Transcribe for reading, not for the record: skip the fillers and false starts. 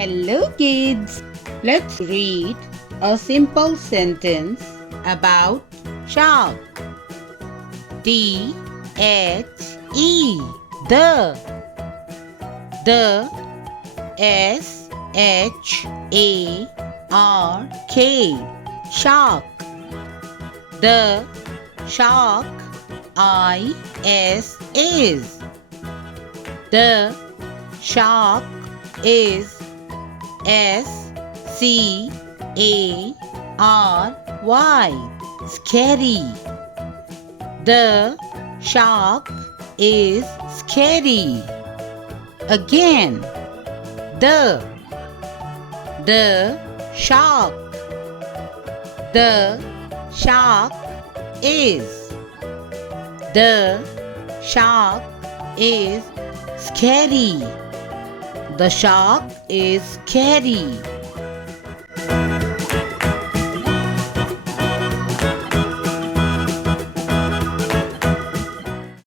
Hello kids! Let's read a simple sentence about shark. D-H-E The S-H-A-R-K Shark. The shark is the shark is S-C-A-R-Y Scary. The shark is scary. Again, the shark. The shark is. The shark is scary. The shark is scary.